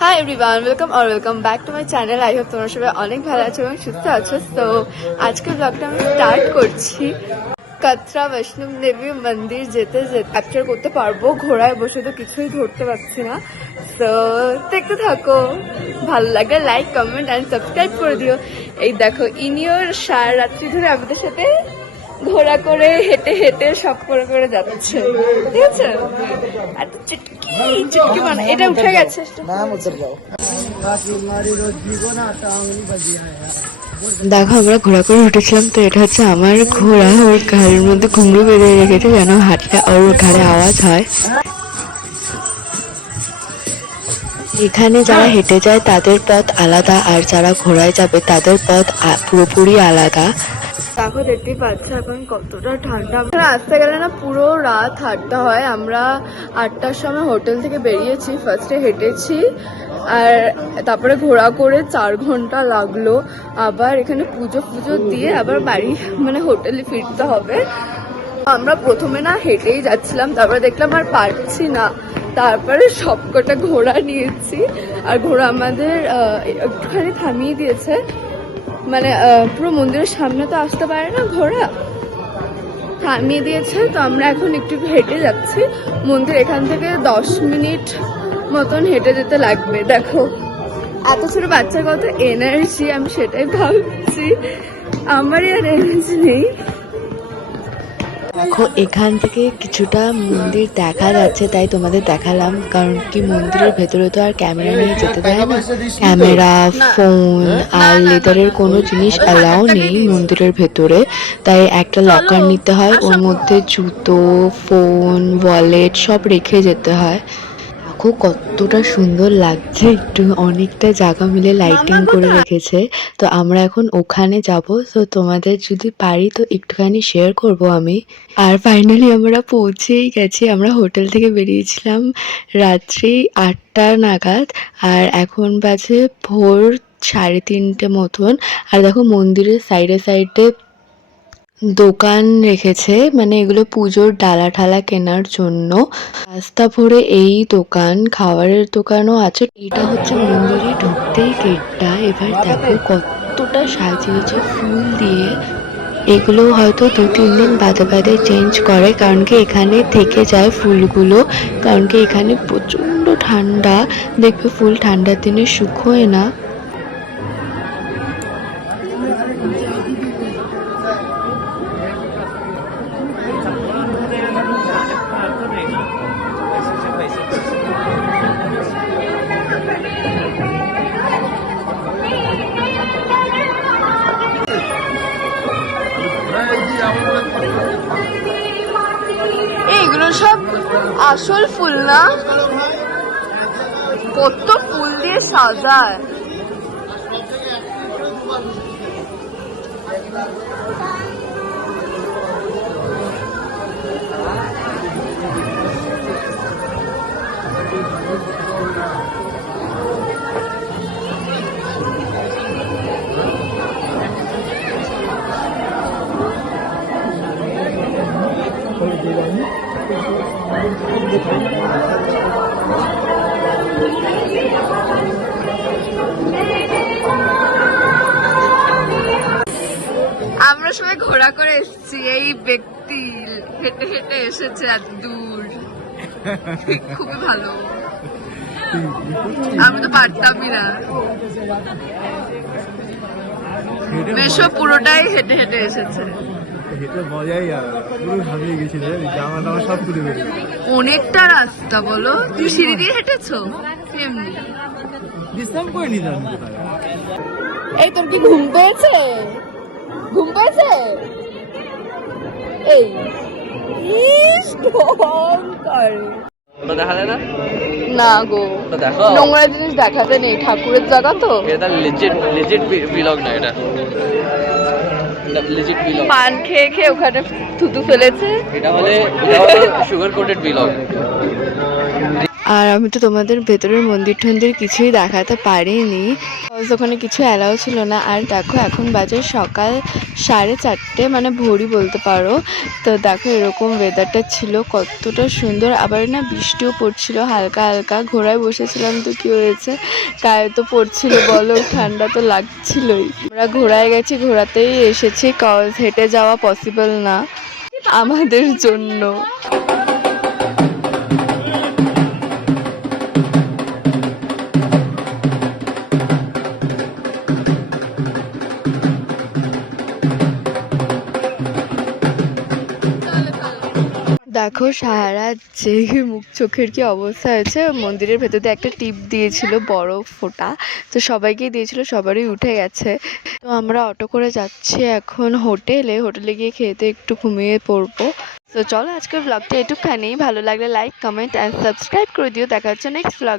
Hi everyone, welcome back to my channel. I hope তোমরা সবাই অনেক ভালো আছো এবং সুস্থ আছো। তো আজকের ব্লগটা আমি স্টার্ট করছি। কাতরা বৈষ্ণব দেবী মন্দির যেতে যেতে ক্যাপচার করতে পারবো, ঘোড়ায় বসে তো কিছুই ধরতে পারছি না। তো দেখতে থাকো, ভালো লাগলে লাইক কমেন্ট অ্যান্ড সাবস্ক্রাইব করে দিও। এই দেখো ইনিওর সারা রাত্রি ধরে আমাদের সাথে ঘোড়া করে হেঁটে হেঁটে সব করে যাচ্ছে, ঠিক আছে। আর চুটকি মানে এটা উঠে গেছে। দেখো আমরা ঘোড়া করে উঠেছিলাম, তো এটা হচ্ছে আমার ঘোড়া। ওর ঘাড়ের মধ্যে ঘুমড়ু বেঁধে রেখেছে যেন হাঁটলে ওর ঘাড়ে আওয়াজ হয়। এখানে যারা হেঁটে যায় তাদের পথ আলাদা, আর যারা ঘোড়ায় যাবে তাদের পথ পুরোপুরি আলাদা। দেখো দেখতেই পাচ্ছ এখন কতটা ঠান্ডা। আসতে গেলে না পুরো রাত হাঁটতে হয়। আমরা 8টার সময় হোটেল থেকে বেরিয়েছি, ফার্স্টে হেঁটেছি আর তারপরে ঘোড়া করে 4 ঘন্টা লাগলো। আবার এখানে পুজো দিয়ে আবার বাড়ি মানে হোটেলে ফিরতে হবে। আমরা প্রথমে না হেঁটেই যাচ্ছিলাম, তারপরে দেখলাম আর পারছি না, তারপরে সবকটা ঘোড়া নিয়েছি। আর ঘোড়া আমাদের একটুখানি থামিয়ে দিয়েছে, মানে পুরো মন্দিরের সামনে তো আসতে পারে না, ঘোড়া থামিয়ে দিয়েছে। তো আমরা এখন একটু হেঁটে যাচ্ছি মন্দির। এখান থেকে 10 মিনিট মতন হেঁটে যেতে লাগবে। দেখো এত ছোট বাচ্চার কত এনার্জি, আমি সেটাই ভাবছি, আমারই আর এনার্জি নেই। দেখো এখান থেকে কিছুটা মন্দির দেখা যাচ্ছে, তাই তোমাদের দেখালাম। কারণ কি মন্দিরের ভেতরে তো আর ক্যামেরা নিয়ে যেতে দেয় না, ক্যামেরা ফোন আর লেদারের কোনো জিনিস অ্যালাউ নেই মন্দিরের ভেতরে। তাই একটা লকার নিতে হয়, ওর মধ্যে জুতো, ফোন, ওয়ালেট সব রেখে যেতে হয়। দেখো কতটা সুন্দর লাগছে, একটু অনেকটা জায়গা মিলে লাইটিং করে রেখেছে। তো আমরা এখন ওখানে যাব, তো তোমাদের যদি পারি তো একটুখানি শেয়ার করব আমি। আর ফাইনালি আমরা পৌঁছেই গেছি। আমরা হোটেল থেকে বেরিয়েছিলাম রাত্রি 8টা নাগাদ, আর এখন বাজে ভোর 3:30 মতন। আর দেখো মন্দিরের সাইডে সাইডে দোকান রেখেছে, মানে এগুলো পুজোর ডালা ঠালা কেনার জন্য। রাস্তা ভরে এই দোকান, খাবারের দোকানও আছে। এটা হচ্ছে মন্দিরে ঢুকতেই গেটটা। এবার দেখো কতটা সাজিয়েছে ফুল দিয়ে। এগুলো হয়তো 2-3 দিন বাদে বাদে চেঞ্জ করে, কারণ কি এখানে থেকে যায় ফুলগুলো। কারণ কি এখানে প্রচণ্ড ঠান্ডা, দেখবে ফুল ঠান্ডার দিনে শুকোয় না। এইগুলো সব আসল ফুল না, কত ফুল দিয়ে সাজায়। আমরা সবাই ঘোড়া করে এসেছি, এই ব্যক্তি হেঁটে হেঁটে এসেছে এত দূর, খুবই ভালো। আমি তো পারতামই না। মেশো পুরোটাই হেঁটে হেঁটে এসেছে। অনেকটা রাস্তা বলো, তুমি সিঁড়ি দিয়ে হেঁটেছো? এমনি এই তোর কি ঘুম পেয়েছে? ঘুম পেয়েছে? এই দেখালে না? না গো, দেখো নোংরা জিনিস দেখাতে নেই, ঠাকুরের জায়গা তো। এটা লিজিট ব্লগ না, এটা লিজিট ব্লগ। পান খেয়ে খেয়ে ওখানে থুতু ফেলেছে। এটা হলো সুগার কোটেড ব্লগ। আর আমি তো তোমাদের ভেতরের মন্দির টন্দির কিছুই দেখাতে পারিনি, ওখানে কিছু অ্যালাউ ছিল না। আর দেখো এখন বাজে সকাল 4:30, মানে ভোরই বলতে পারো। তো দেখো এরকম ওয়েদারটা ছিল, কতটা সুন্দর। আবার না বৃষ্টিও পড়ছিল হালকা হালকা। ঘোড়ায় বসেছিলাম তো কি হয়েছে, গায়ে তো পড়ছিল বলো, ঠান্ডা তো লাগছিলই। আমরা ঘোড়ায় গেছি, ঘোড়াতেই এসেছি, কজ হেঁটে যাওয়া পসিবল না আমাদের জন্য। দেখো সাহারা যে মুখ চোখের কি অবস্থা হয়েছে। মন্দিরের ভেতর দিয়ে একটা টিপ দিয়েছিল, বরফ ফোঁটা, তো সবাইকেই দিয়েছিল, সবারই উঠে গেছে। তো আমরা অটো করে যাচ্ছি এখন হোটেলে গিয়ে খেতে একটু ঘুমিয়ে পড়বো। তো চলো আজকের ব্লগটা এটুখানি, ভালো লাগলে লাইক কমেন্ট অ্যান্ড সাবস্ক্রাইব করে দিও। দেখা হচ্ছে নেক্সট ব্লগ।